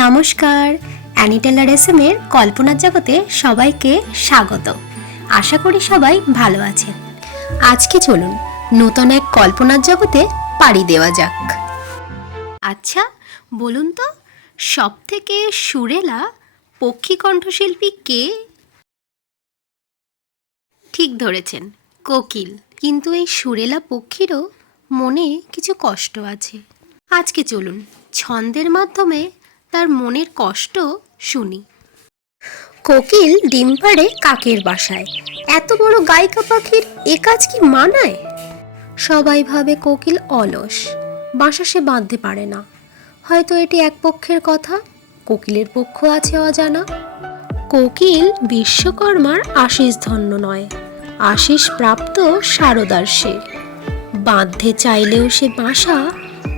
নমস্কার। অ্যানিটেলার এসএমের কল্পনার জগতে সবাইকে স্বাগত। আশা করি সবাই ভালো আছেন। আজকে চলুন নতুন এক কল্পনার জগতে পাড়ি দেওয়া যাক। আচ্ছা বলুন তো সব থেকে সুরেলা পক্ষী কণ্ঠশিল্পী কে? ঠিক ধরেছেন, কোকিল। কিন্তু এই সুরেলা পক্ষীরও মনে কিছু কষ্ট আছে। আজকে চলুন ছন্দের মাধ্যমে তার মনের কষ্ট শুনি। কোকিল ডিম পাড়ে কাকের বাসায়। এত বড় গায়িকা পাখির এ কাজ কি মানায়? সবাই ভাবে কোকিল অলস। বাসা সে বাঁধতে পারে না। হয়তো এটি এক পক্ষের কথা, কোকিলের পক্ষ আছে অজানা। কোকিল বিশ্বকর্মার আশিস ধন্য নয়। আশিস প্রাপ্ত সারদার সে। বাঁধতে চাইলেও সে বাসা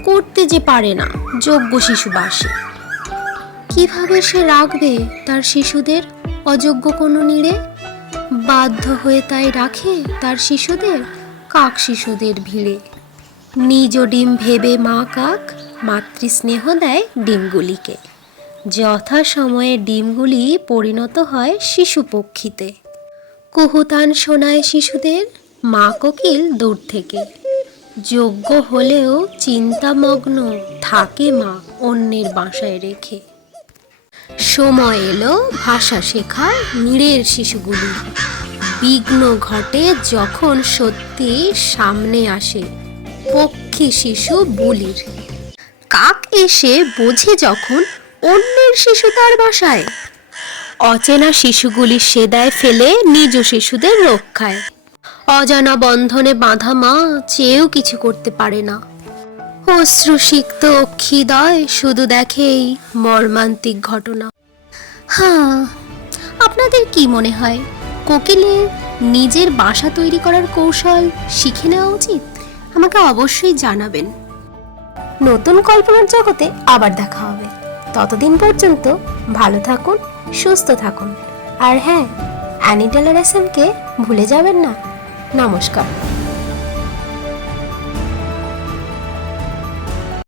করতে যে পারে না, যোগ্য শিশু বাসে কীভাবে সে রাখবে তার শিশুদের? অযোগ্য কোনো নিড়ে? বাধ্য হয়ে তাই রাখে তার শিশুদের? কাক শিশুদের ভিড়ে। নিজ ডিম ভেবে মা কাক মাতৃস্নেহ দেয় ডিমগুলিকে। যথা সময়ে ডিমগুলি পরিণত হয় শিশু পক্ষীতে। কুহুতান শোনায় শিশুদের, মা কোকিল দূর থেকে। যোগ্য হলেও চিন্তামগ্ন থাকে মা অন্যের বাসায় রেখে। সময় এলো ভাষা শেখার নীড়ের শিশুগুলি। বিঘ্ন ঘটে যখন সত্যি সামনে আসে পক্ষী শিশু বলির। কাক এসে বোঝে যখন অন্যের শিশু তার বাসায়। অচেনা শিশুগুলি সেদায় ফেলে নিজ শিশুদের রক্ষায়। অজানা বন্ধনে বাঁধা মা চেয়েও কিছু করতে পারে না। অশ্রুসিক্ত অক্ষিদয় শুধু দেখে এই মর্মান্তিক ঘটনা। হ্যাঁ আপনাদের কি মনে হয়? কোকিলের নিজের বাসা তৈরি করার কৌশল শিখে নেওয়া উচিত? আমাকে অবশ্যই জানাবেন। নতুন কল্পনার জগতে আবার দেখা হবে। ততদিন পর্যন্ত ভালো থাকুন, সুস্থ থাকুন। আর হ্যাঁ অ্যানিটেলার এসএমকে ভুলে যাবেন না। নমস্কার।